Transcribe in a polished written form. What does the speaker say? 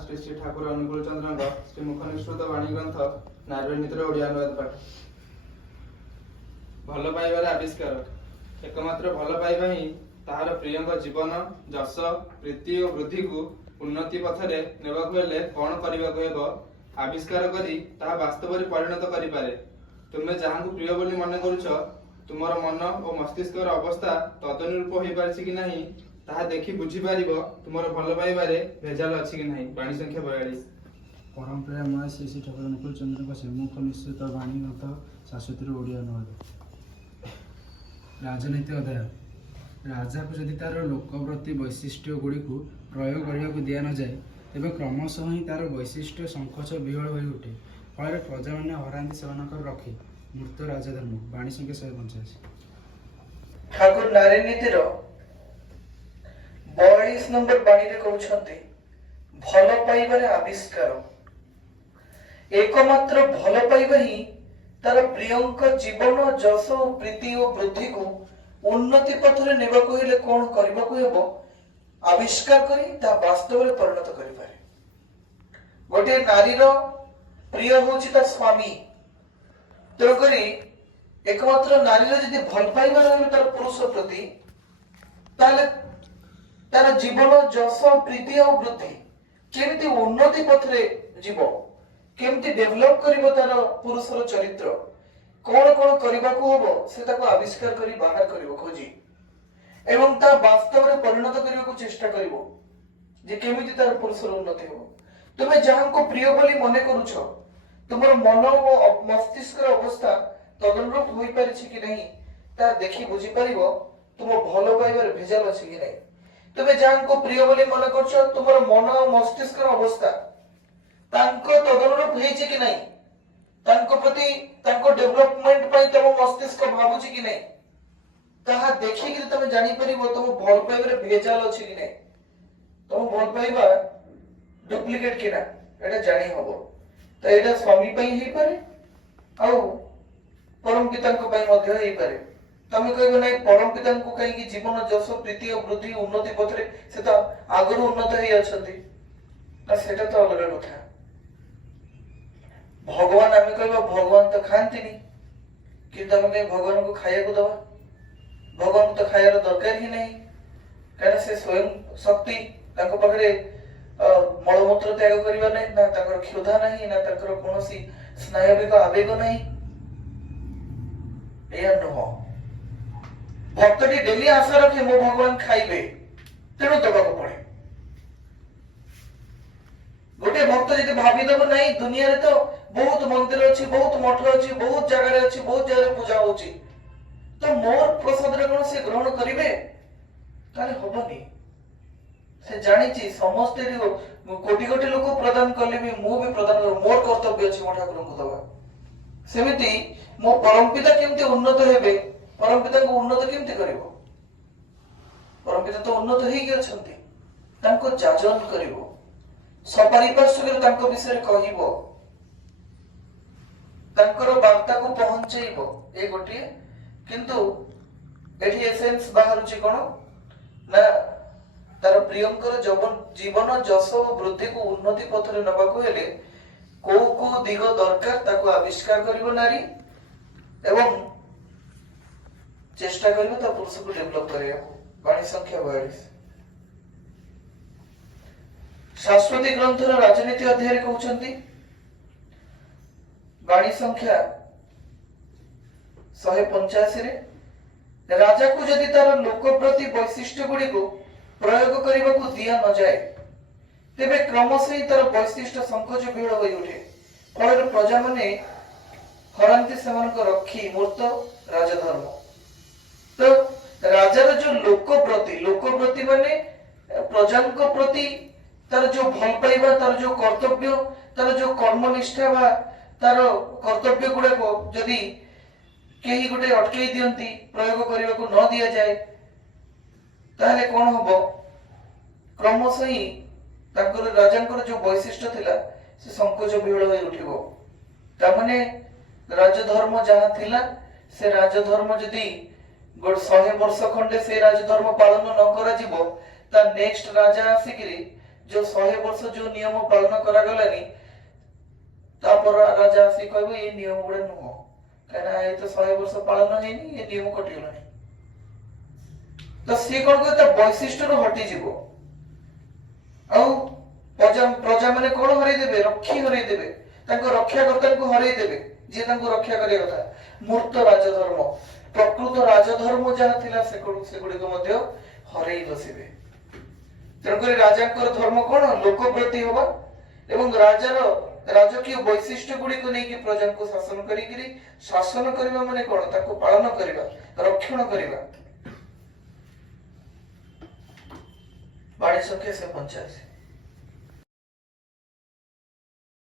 श्री श्री ठाकुर अनुकूल चंद्र श्री मुख निश्रुत वाणी ग्रंथ नारायण मित्र ओडिया अनुवाद पाठ। भल पाइबार आविष्कार एकमात्र भल पाइबा ही ताहार प्रियंक जीवन जश प्रीति और वृद्धि को उन्नति पथरे नेबाकु हेले कौन करिबाकु हेबो आविष्कार करी ताहा वास्तव में परिणत करि पारे। तुमे जहां प्रिय बोली मन करूछ तुमर मन और मस्तिष्क अवस्था तदनुरूप होई पारछि कि नहीं ताहा देखि बुझी पारिबो तुमर भल पाइबारे भेजाल अछि कि नहीं। वाणी संख्या 42। परम प्रेममय श्री श्री ठाकुर अनुकूल चंद्र श्रीमुख निश्चित वाणी ग्रंथ शाश्वती ओडिया अनुवाद। राजनीति अध्याय। राजा को जदि तार लोकप्रति वैशिष्ट्य गुड़ी को प्रयोग करने को दिया न जाए तेज क्रमशः ही तार वैशिष्ट्य संकोच विहल हो उठे फल प्रजा मैंने हरांती से रखी मृत राजधर्म। वाणी संख्या 185। ठाकुर नारी नीतिर 42 नंबर बाणी रे कहउछंती भल पाइबारे आविष्कार एकमात्र भल पाइबा ही तार प्रियंक जीवन जश और प्रीति और वृद्धि को उन्नति पथरे नेबाकु हेले कोन करबाकु हेबो आविष्कार करी ता वास्तव रे परिणत करि पारे। गोटे नारी रो प्रिय होछि ता स्वामी तो करी एकमात्र नारी रो जदि भल पाइबा रहले तार पुरुष प्रति ताले तार जीवन जश प्रीति और वृद्धि केमिति उन्नति पथरे जीव केमिति डेभलप करिवो तार पुरुषर चरित्र कोन कोन करिबाकू हबो से ताको आविष्कार करी बाहर करिवो खोजी एवं ता वास्तव रे परिणत करिबाकू चेष्टा करिवो जे केमिति तार पुरुषर उन्नति हो। तुमे जहां को प्रिय बोली मने करूछ तुमर मन और मस्तिष्क अवस्था तदनुरूप होई पारिछि कि नहीं ता देखि बुझी परिवो तुम भल पाइबार भेजाल अछि कि नहीं। तुमे जहां को प्रिय बोली मन करछ तुमर मन और मस्तिष्क अवस्था तांको तदनुरूप हेछि कि नहीं तांको प्रति तांको डेवलपमेंट पई तम मस्तिष्क भाबुछि कि नहीं ताहा देखि कि तमे जानि परिबो तुम भल पाइबार भेजाल अछि कि नहीं तुम भल पाइबा डुप्लीकेट किना एटा जानि हबो। त एटा स्वामी पई हेइ पारे आ परम पिता को पई मध्ये हेइ पारे। तमे कहबो नै परम पिता को कहि कि जीवन जश प्रीति और वृद्धि उन्नति पथरे से त आगरो उन्नत हेइ अछंती ना सेटा तो अलग कथा। भगवान आमे कहबो भगवान तो खांतिनी कि तमे कहि भगवान को खाया को दवा भगवान को तो खायार दरकार ही नहीं कारण से स्वयं शक्ति ताको पाखरे मलमूत्र त्याग करिबा नै ना ताकर क्षुधा नहीं ना ताकर कोनोसी स्नायविक आवेग नहीं एया नो भक्तटी डेली आशा रखे मो भगवान खाइबे तेणु दबाको पड़े। गोटे भक्त जदि भाबी दब नहीं दुनिया रे तो बहुत मंदिर अछि बहुत मठ अछि बहुत जगह रे अछि बहुत जगह रे पूजा होछि तो मोर प्रसाद रे कोन से ग्रहण करिवे ताले होबनी से जानिछि समस्त कोटि कोटि लोक प्रदान करले भी मु भी प्रदान कर मोर कर्तव्य अछि मो ठाकुर को दबा सेमिति मो परम पिता केमति उन्नत हेबे परम पिता को उन्नत केमति करिवो परम पिता तो उन्नत हेइ के अछंती तांको जाजन करिवो सपरिपार्श्व तांको विषय कहिबो तांकर वार्ता को पहुंचेइबो ए गोटे किंतु एठी एसेंस बाहरुची कोन ना तार प्रियंकर जीवन जश और वृद्धि को उन्नति पथरे नबाकू हेले को दिग दरकार ताको आविष्कार करिवो नारी एवं चेष्टा करिवो ता पुरुष को डेवलप करियाको। वाणी संख्या 42। शाश्वती ग्रंथर राजनीति अध्याय रे कहउछंती वाणी संख्या 185 रे राजा को यदि तार लोक प्रति वैशिष्ट्य गुडी को प्रयोग करने को दिया न जाए तेबे क्रमशः ही तार वैशिष्ट्य संकोच विहल होई उठे फल प्रजा माने हरांती सेमान को रखी मूर्त राजधर्म। तो राजार जो लोक प्रति माने प्रजा को प्रति तार जो भल पाइबा तार जो कर्तव्य तार जो कर्मनिष्ठा बा तार कर्तव्य गुडा को यदि केही गोटे अटकई दियंती प्रयोग करने को न दिया जाए ताहले कोन हबो क्रमशः ही ताकर राजांकर जो वैशिष्ट्य थिला से संकोच विहल होई उठिबो। ता माने राजधर्म जहां थिला से राजधर्म जदि 100 वर्ष खंडे से राजधर्म पालन न करा जिवो ता नेक्स्ट राजा आसिकरी जो 100 वर्ष जो नियम पालन करागलानी तापर राजा आसी कहबो ये नियम गुडे नुह कहना ये तो 100 वर्ष पालन हेनी ये नियम कटिगलानी तो सी कोन को वैशिष्ट रो हटि जीवो आ प्रजा माने कोन हरै देबे रक्षी हरै देबे तांको रक्षाकर्ता को हरै देबे जे तांको रक्षा करिया कथा मूर्त राजधर्म प्रकृत राजधर्म जहा थिला से गुडी को मध्य हरै बसिबे तेणुकरी राजांकर धर्म कोन लोक प्रति होबा एवं राजार राजकीय वैशिष्ट गुडी को नेकी प्रजा को शासन करिकरी शासन करबा माने कोन ताको पालन करबा रक्षण करबा 22 से 85